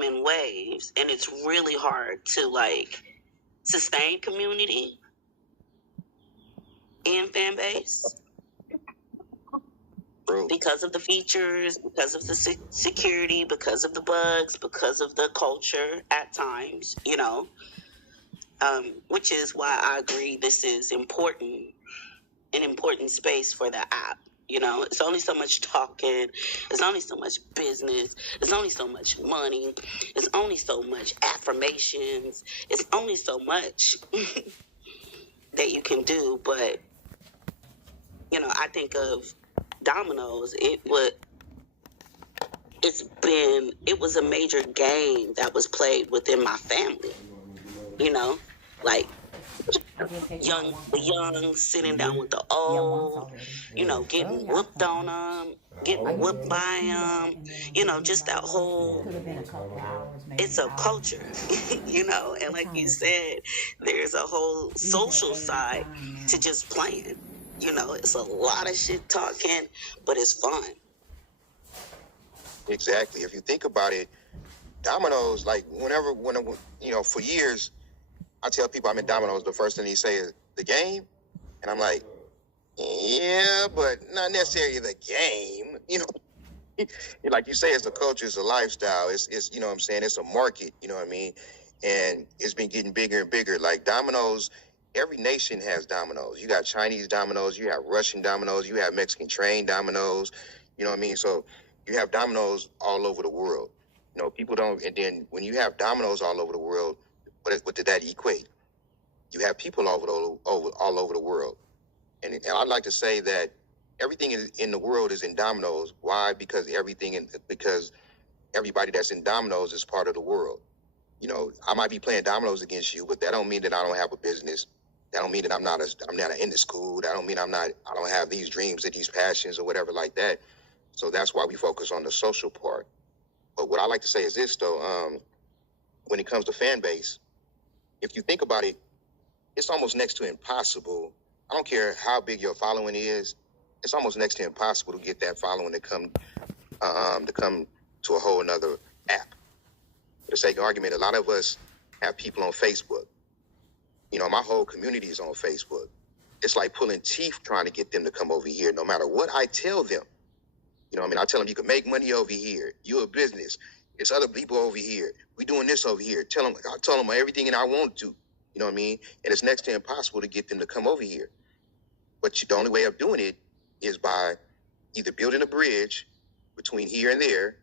come in waves, and it's really hard to like sustain community and fan base because of the features, because of the security, because of the bugs, because of the culture at times, you know, which is why I agree this is important, an important space for the app. You know, it's only so much talking, it's only so much business, it's only so much money, it's only so much affirmations, it's only so much that you can do. But, you know, I think of Domino's, it was a major game that was played within my family, you know, like the young sitting down with the old, you know, getting whooped on them, getting whooped by them, you know, just that whole, it's a culture, you know, and like you said, there's a whole social side to just playing, you know, it's a lot of shit talking, but it's fun. Exactly. If you think about it, Domino's, like you know, for years, I tell people I'm in Domino's, the first thing they say is the game. And I'm like, yeah, but not necessarily the game. You know, like you say, it's a culture, it's a lifestyle. It's you know what I'm saying? It's a market, you know what I mean? And it's been getting bigger and bigger. Like Domino's, every nation has Domino's. You got Chinese Domino's, you have Russian Domino's, you have Mexican train Domino's, you know what I mean? So you have Domino's all over the world. You know, people don't, and then when you have Domino's all over the world, what did that equate? You have people all over the world. And I'd like to say that everything in the world is in Domino's. Why? Because because everybody that's in Domino's is part of the world. You know, I might be playing Domino's against you, but that don't mean that I don't have a business. That don't mean that I'm not in the school. That don't mean I don't have these dreams or these passions or whatever like that. So that's why we focus on the social part. But what I like to say is this, though, when it comes to fan base, if you think about it, it's almost next to impossible. I don't care how big your following is. It's almost next to impossible to get that following to come to a whole nother app. For the sake of argument, a lot of us have people on Facebook. You know, my whole community is on Facebook. It's like pulling teeth trying to get them to come over here, no matter what I tell them. You know what I mean? I tell them you can make money over here. You're a business. It's other people over here. We doing this over here. I tell them everything and I want to. You know what I mean? And it's next to impossible to get them to come over here. But the only way of doing it is by either building a bridge between here and there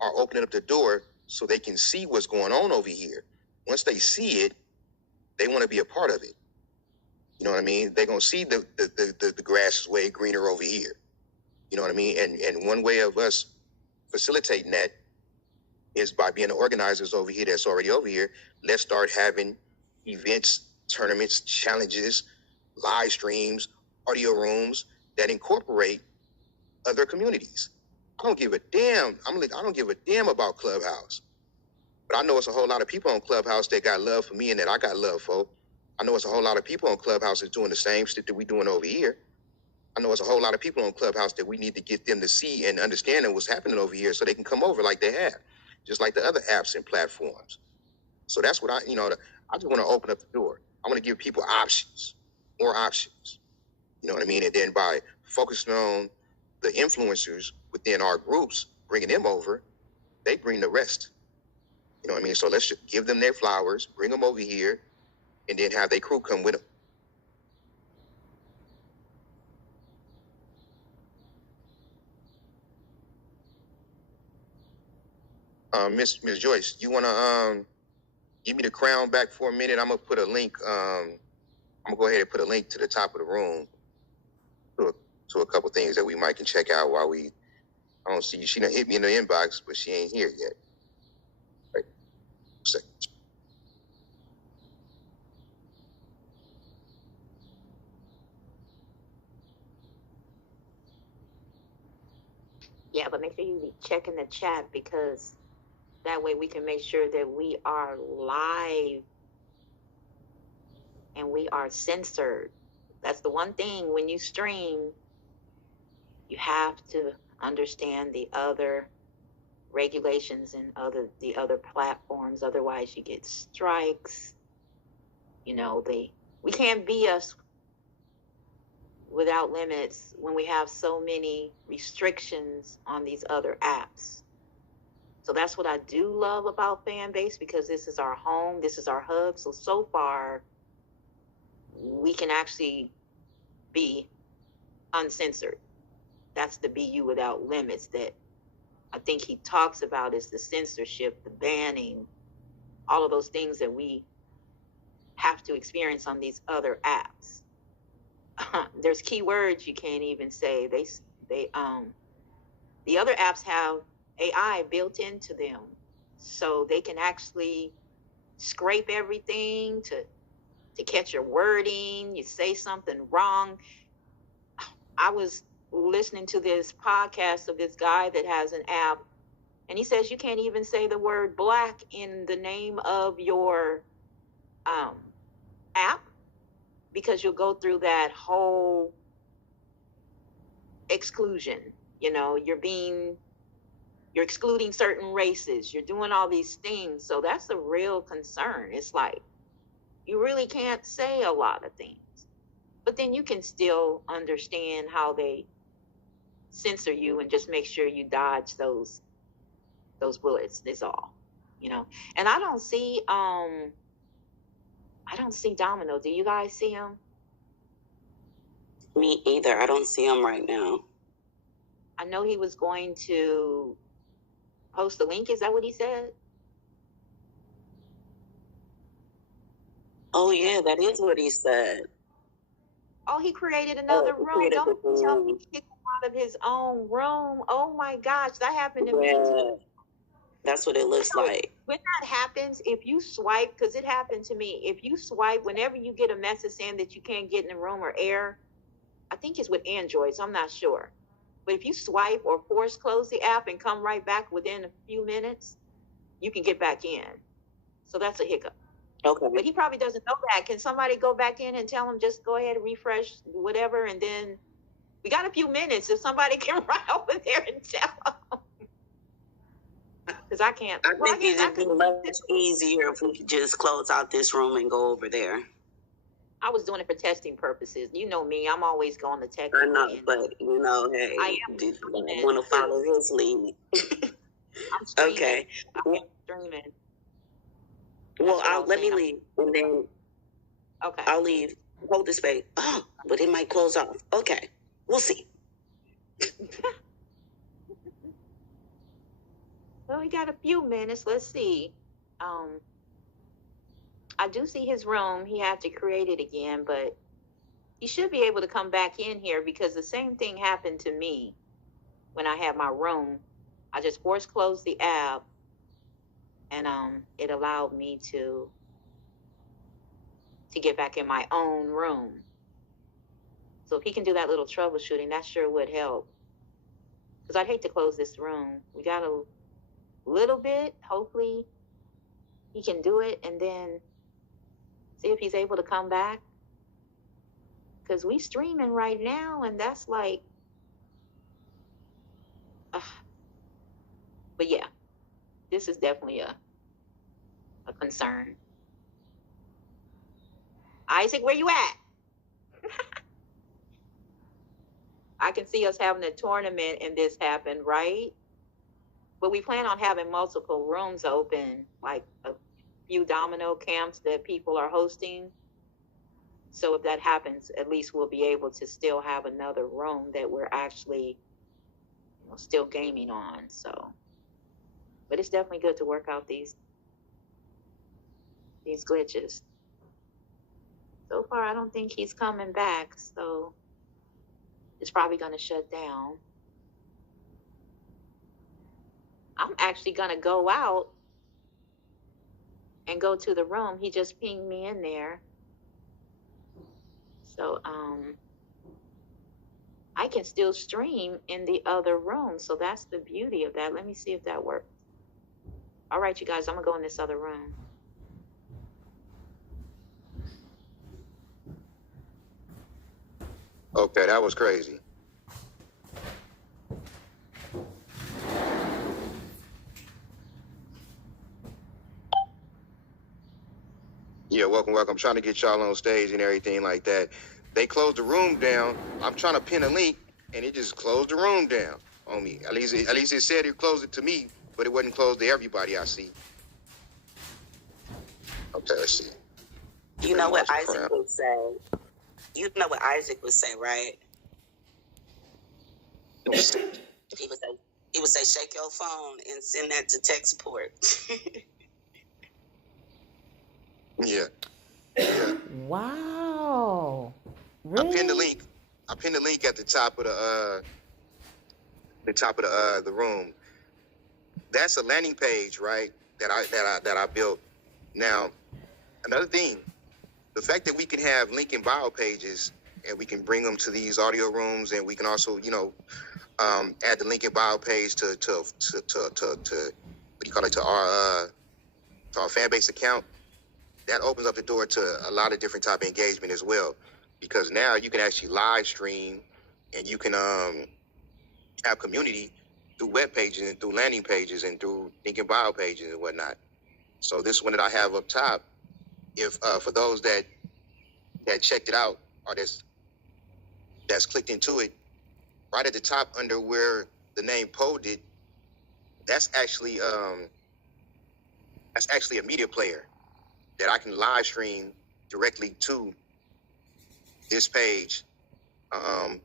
or opening up the door so they can see what's going on over here. Once they see it, they want to be a part of it. You know what I mean? They're going to see the grass is way greener over here. You know what I mean? And one way of us facilitating that is by being the organizers over here that's already over here. Let's start having events, tournaments, challenges, live streams, audio rooms that incorporate other communities. I don't give a damn. I don't give a damn about Clubhouse. But I know it's a whole lot of people on Clubhouse that got love for me and that I got love for. I know it's a whole lot of people on Clubhouse that's doing the same shit that we're doing over here. I know it's a whole lot of people on Clubhouse that we need to get them to see and understand what's happening over here so they can come over like they have, just like the other apps and platforms. So that's what I just want to open up the door. I want to give people options, more options. You know what I mean? And then by focusing on the influencers within our groups, bringing them over, they bring the rest. You know what I mean? So let's just give them their flowers, bring them over here, and then have their crew come with them. Miss Joyce, you want to give me the crown back for a minute? I'm going to put a link. I'm going to go ahead and put a link to the top of the room to a couple things that we might can check out while I don't see you. She done hit me in the inbox, but she ain't here yet. Right. Second. Yeah, but make sure you check in the chat because that way we can make sure that we are live and we are censored. That's the one thing when you stream, you have to understand the other regulations and the other platforms. Otherwise, you get strikes. You know, we can't be us without limits when we have so many restrictions on these other apps. So that's what I do love about Fanbase, because this is our home, this is our hub. So far, we can actually be uncensored. That's the BU without limits that I think he talks about, is the censorship, the banning, all of those things that we have to experience on these other apps. There's keywords you can't even say. The other apps have AI built into them, so they can actually scrape everything to catch your wording. You say something wrong. I was listening to this podcast of this guy that has an app, and he says you can't even say the word black in the name of your app, because you'll go through that whole exclusion. You know, you're excluding certain races, you're doing all these things. So that's a real concern. It's like you really can't say a lot of things, but then you can still understand how they censor you and just make sure you dodge those bullets. That's all, you know. And I don't see Domino. Do you guys see him? Me either. I don't see him right now. I know he was going to post the link. Is that what he said? Oh yeah, that is what he said. Oh, he created another room. Don't tell me he kicked him out of his own room. Oh my gosh, that happened to me too. That's what it looks like. When that happens, if you swipe, because it happened to me, if you swipe, whenever you get a message saying that you can't get in the room or air, I think it's with Androids, I'm not sure. But if you swipe or force close the app and come right back within a few minutes, you can get back in. So that's a hiccup. Okay. But he probably doesn't know that. Can somebody go back in and tell him just go ahead and refresh whatever, and then we got a few minutes if somebody can run over there and tell him. Because I can't. I think it'd be much easier if we could just close out this room and go over there. I was doing it for testing purposes. You know me, I'm always going to tech. I know, but you know, hey, I want to follow his lead. I'm streaming. Okay. I'm streaming. Well, let me leave, and then okay, I'll leave. Hold the space. Oh, but it might close off. Okay, we'll see. Well, we got a few minutes. Let's see. I do see his room. He had to create it again, but he should be able to come back in here, because the same thing happened to me when I had my room. I just force closed the app, and it allowed me to get back in my own room. So if he can do that little troubleshooting, that sure would help. Because I'd hate to close this room. We got a little bit. Hopefully he can do it, and then see if he's able to come back. Because we streaming right now, and that's like... but yeah, this is definitely a concern. Isaac, where you at? I can see us having a tournament and this happened, right? But we plan on having multiple rooms open, like a few domino camps that people are hosting. So if that happens, at least we'll be able to still have another room that we're actually, you know, still gaming on. So, but it's definitely good to work out these glitches. So far, I don't think he's coming back, so it's probably going to shut down. I'm actually going to go out and go to the room. He just pinged me in there. So, I can still stream in the other room. So that's the beauty of that. Let me see if that works. All right, you guys, I'm going to go in this other room. Okay, that was crazy. Yeah, welcome. I'm trying to get y'all on stage and everything like that. They closed the room down. I'm trying to pin a link, and it just closed the room down on me. At least it said it closed it to me, but it wasn't closed to everybody I see. Okay, let's see. You know what Isaac would say? You know what Isaac would say, right? He would say, shake your phone and send that to tech support. Yeah. Wow. Really? I pinned the link at the top of the room. That's a landing page, right? That I built. Now, another thing, the fact that we can have link in bio pages and we can bring them to these audio rooms, and we can also, add the link in bio page to our fan base account. That opens up the door to a lot of different type of engagement as well, because now you can actually live stream, and you can have community through web pages and through landing pages and through link in bio pages and whatnot. So this one that I have up top, if for those that checked it out or that's clicked into it, right at the top under where the name Poe did, that's actually a media player that I can live stream directly to this page. I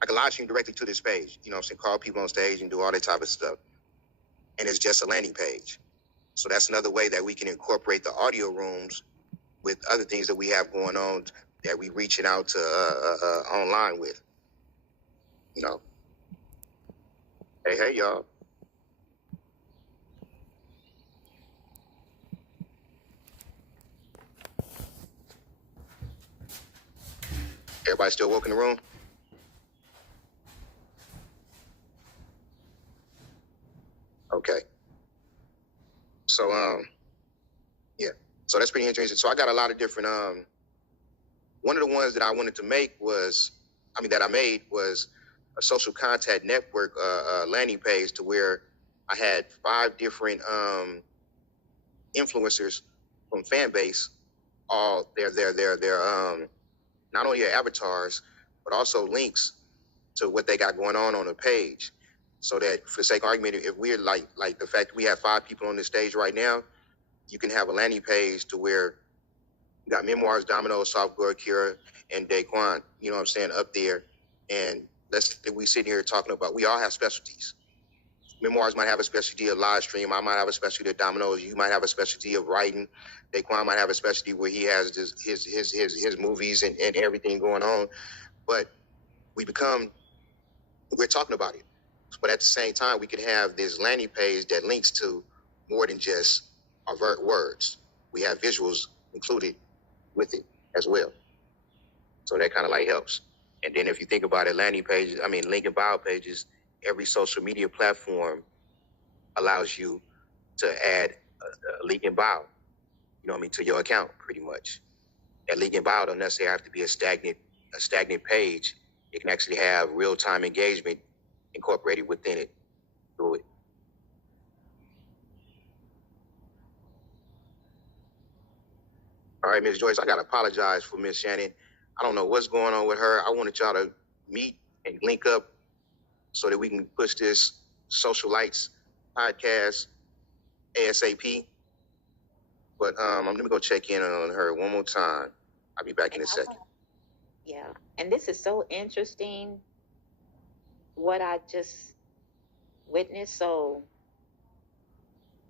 can live stream directly to this page, call people on stage and do all that type of stuff. And it's just a landing page. So that's another way that we can incorporate the audio rooms with other things that we have going on that we reaching out to online with. Hey, y'all. Everybody still woke in the room? Okay. So, yeah. So that's pretty interesting. So I got a lot of different, one of the ones that I wanted to make that I made was a social contact network landing page, to where I had 5 different influencers from fan base, all their not only their avatars, but also links to what they got going on the page. So that, for the sake of argument, if we're like the fact that we have 5 people on this stage right now, you can have a landing page to where you got Memoirs, Domino, Software, Kira, and Daquan, up there. And let's say we sit here talking about, we all have specialties. Memoirs might have a specialty of live stream. I might have a specialty of Dominoes. You might have a specialty of writing. Daquan might have a specialty where he has his movies and everything going on. But we're talking about it. But at the same time, we could have this landing page that links to more than just our words. We have visuals included with it as well. So that kind of helps. And then if you think about it, link in bio pages, every social media platform allows you to add a link in bio, to your account, pretty much. That link in bio don't necessarily have to be a stagnant page. It can actually have real-time engagement incorporated within it through it. All right, Ms. Joyce, I got to apologize for Ms. Shannon. I don't know what's going on with her. I wanted y'all to meet and link up so that we can push this Social Lights podcast ASAP. But let me go check in on her one more time. I'll be back in a second. Yeah, and this is so interesting, what I just witnessed. So,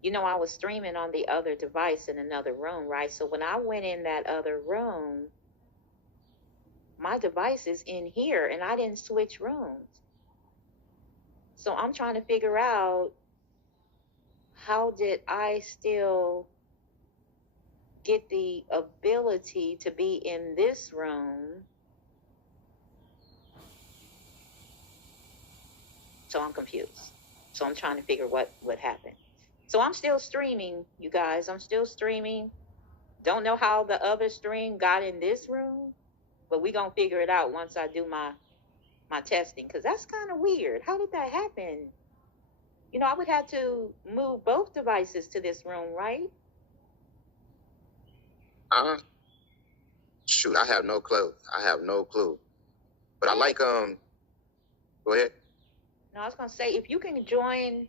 I was streaming on the other device in another room, right? So when I went in that other room, my device is in here, and I didn't switch rooms. So I'm trying to figure out, how did I still get the ability to be in this room? So I'm confused. So I'm trying to figure what happened. So I'm still streaming, you guys. I'm still streaming. Don't know how the other stream got in this room, but we're going to figure it out once I do my testing, because that's kind of weird. How did that happen? I would have to move both devices to this room, right? Shoot, I have no clue. But I like go ahead. No, I was gonna say if you can join,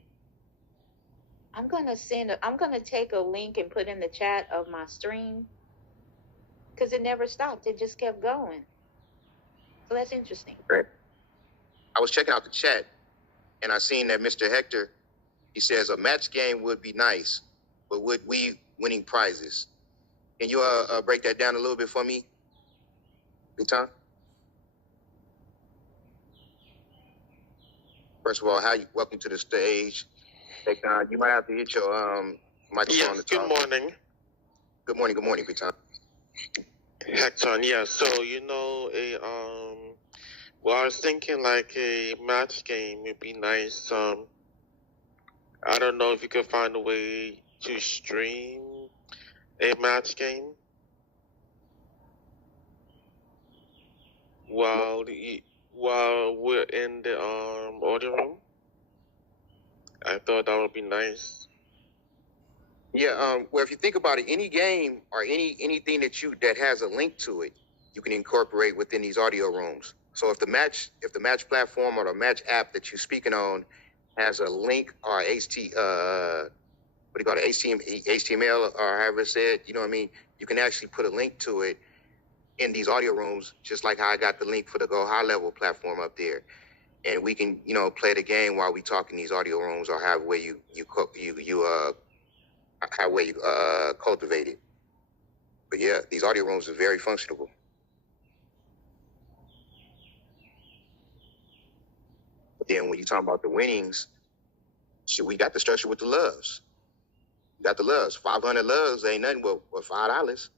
I'm gonna take a link and put in the chat of my stream because it never stopped. It just kept going. So that's interesting. Right. I was checking out the chat and I seen that Mr. Hector, he says a match game would be nice, but would we winning prizes? Can you break that down a little bit for me, Big Time? First of all, welcome to the stage. Big Time, you might have to hit your microphone. Yes, good morning. Good morning, Big Time. Hector, yeah, so well, I was thinking like a match game would be nice. I don't know if you could find a way to stream a match game while we're in the audio room. I thought that would be nice. Yeah, well, if you think about it, any game or anything that has a link to it, you can incorporate within these audio rooms. So if the match platform or the match app that you're speaking on has a link or HTML or however it's said, you know what I mean? You can actually put a link to it in these audio rooms, just like how I got the link for the Go High Level platform up there. And we can, play the game while we talk in these audio rooms or however way you cultivate it. But yeah, these audio rooms are very functional. But then when you talk about the winnings, shit, we got the structure with the loves. We got the loves. 500 loves ain't nothing but $5.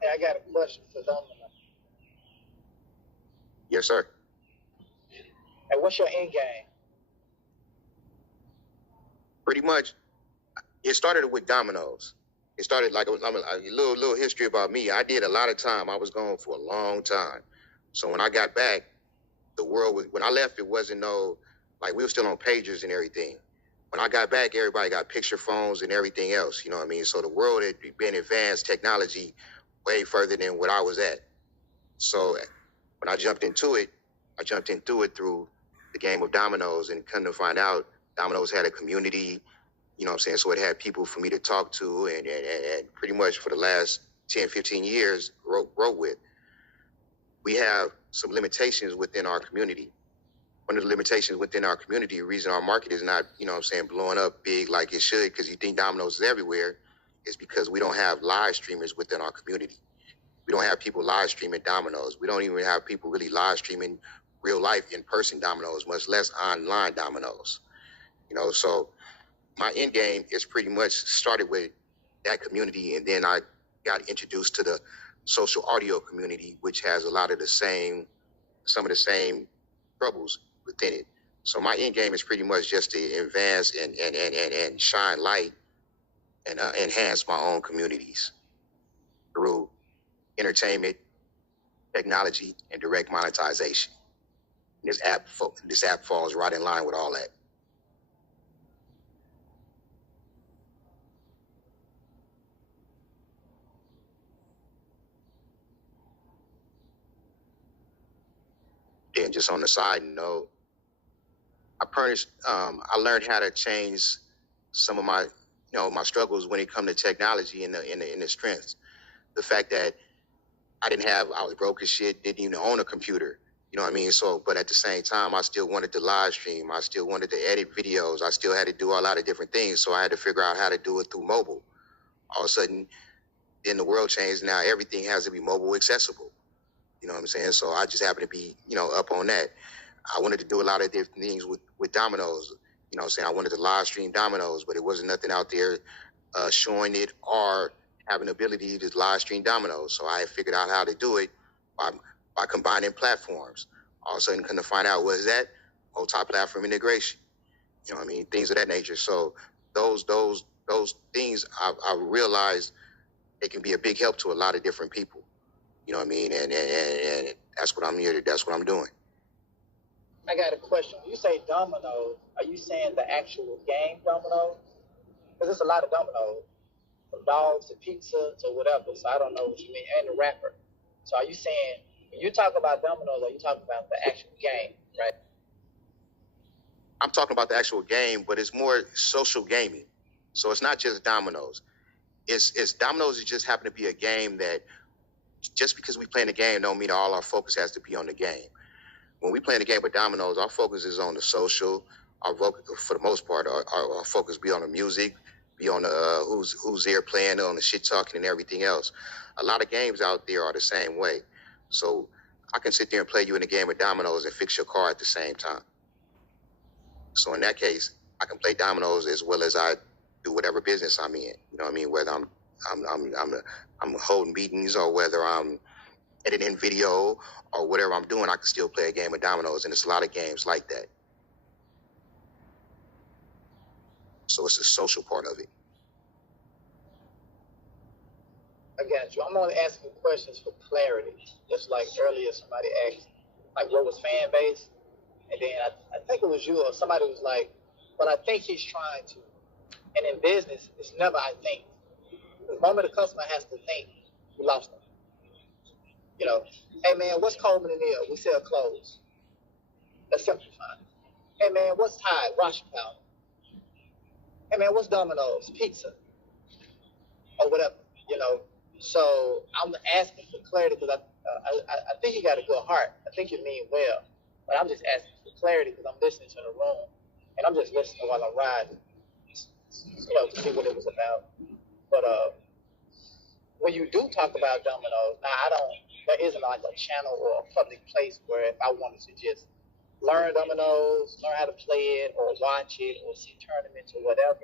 Hey, I got a question for Domino. Yes, sir. Hey, what's your end game? Pretty much, it started with dominoes. It started like a little history about me. I did a lot of time. I was gone for a long time. So when I got back, when I left, it wasn't we were still on pagers and everything. When I got back, everybody got picture phones and everything else, you know what I mean? So the world had been advanced technology way further than what I was at. So when I jumped into it through the game of dominoes, and come to find out, dominoes had a community, you know what I'm saying? So it had people for me to talk to and pretty much for the last 10, 15 years wrote with. We have some limitations within our community. One of the limitations within our community, the reason our market is not, blowing up big like it should, because you think dominoes is everywhere, is because we don't have live streamers within our community. We don't have people live streaming dominoes. We don't even have people really live streaming real life in-person dominoes, much less online dominoes. So my end game is pretty much started with that community, and then I got introduced to the social audio community, which has some of the same troubles within it. So my end game is pretty much just to advance and shine light and enhance my own communities through entertainment, technology, and direct monetization. This app falls right in line with all that. Then just on the side note, I learned how to change some of my, my struggles when it comes to technology and the strengths. The fact that I was broke as shit, didn't even own a computer. You know what I mean? So, but at the same time, I still wanted to live stream. I still wanted to edit videos. I still had to do a lot of different things. So I had to figure out how to do it through mobile. All of a sudden, then the world changed. Now everything has to be mobile accessible. You know what I'm saying? So I just happened to be, up on that. I wanted to do a lot of different things with dominoes. You know what I'm saying? I wanted to live stream dominoes, but it wasn't nothing out there showing it or having the ability to live stream dominoes. So I figured out how to do it by combining platforms. All of a sudden, come to find out, what is that? Multi-platform integration. You know what I mean? Things of that nature. So those things I realized they can be a big help to a lot of different people. You know what I mean? And that's what I'm here to. That's what I'm doing. I got a question. When you say dominoes, are you saying the actual game domino? Because there's a lot of dominoes, from dogs to pizza to whatever. So I don't know what you mean. And the rapper. So are you saying when you talk about dominoes, are you talking about the actual game, right? I'm talking about the actual game, but it's more social gaming. So it's not just dominoes. It's dominoes. It just happen to be a game that just because we play in the game don't mean all our focus has to be on the game. When we play in the game with dominoes, our focus is on the social. For the most part, our focus be on the music, be on the who's there playing, on the shit talking and everything else. A lot of games out there are the same way. So I can sit there and play you in a game of dominoes and fix your car at the same time. So in that case, I can play dominoes as well as I do whatever business I'm in. You know what I mean? Whether I'm holding meetings or whether I'm editing video or whatever I'm doing, I can still play a game of dominoes, and it's a lot of games like that. So it's the social part of it. I got you. I'm only asking questions for clarity. Just like earlier, somebody asked, like, what was fan base? And then I think it was you or somebody was like, well, I think he's trying to. And in business, it's never I think. The moment the customer has to think, you lost them. You know, hey man, what's Coleman and Neal? We sell clothes. That's simplifying. Hey man, what's Tide? Washing powder. Hey man, what's Domino's? Pizza. Or whatever, you know. So I'm asking for clarity because I think you got a good heart. I think you mean well. But I'm just asking for clarity because I'm listening to the room. And I'm just listening while I'm riding, you know, to see what it was about. But when you do talk about dominoes, now there isn't like a channel or a public place where if I wanted to just learn dominoes, learn how to play it or watch it or see tournaments or whatever,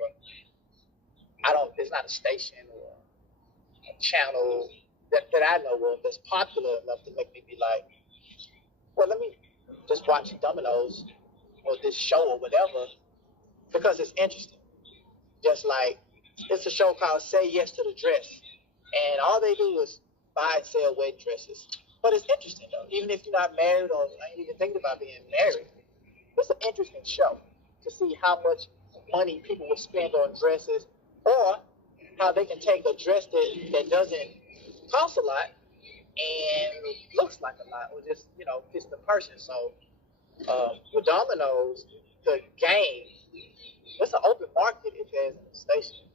there's not a station or a channel that I know of that's popular enough to make me be like, well, let me just watch dominoes or this show or whatever because it's interesting. Just like it's a show called Say Yes to the Dress, and all they do is buy and sell wedding dresses. But it's interesting though, even if you're not married or ain't even thinking about being married, it's an interesting show to see how much money people will spend on dresses, or how they can take a dress that doesn't cost a lot and looks like a lot, or just fits the person. So with dominoes, the game, it's an open market if there's a station.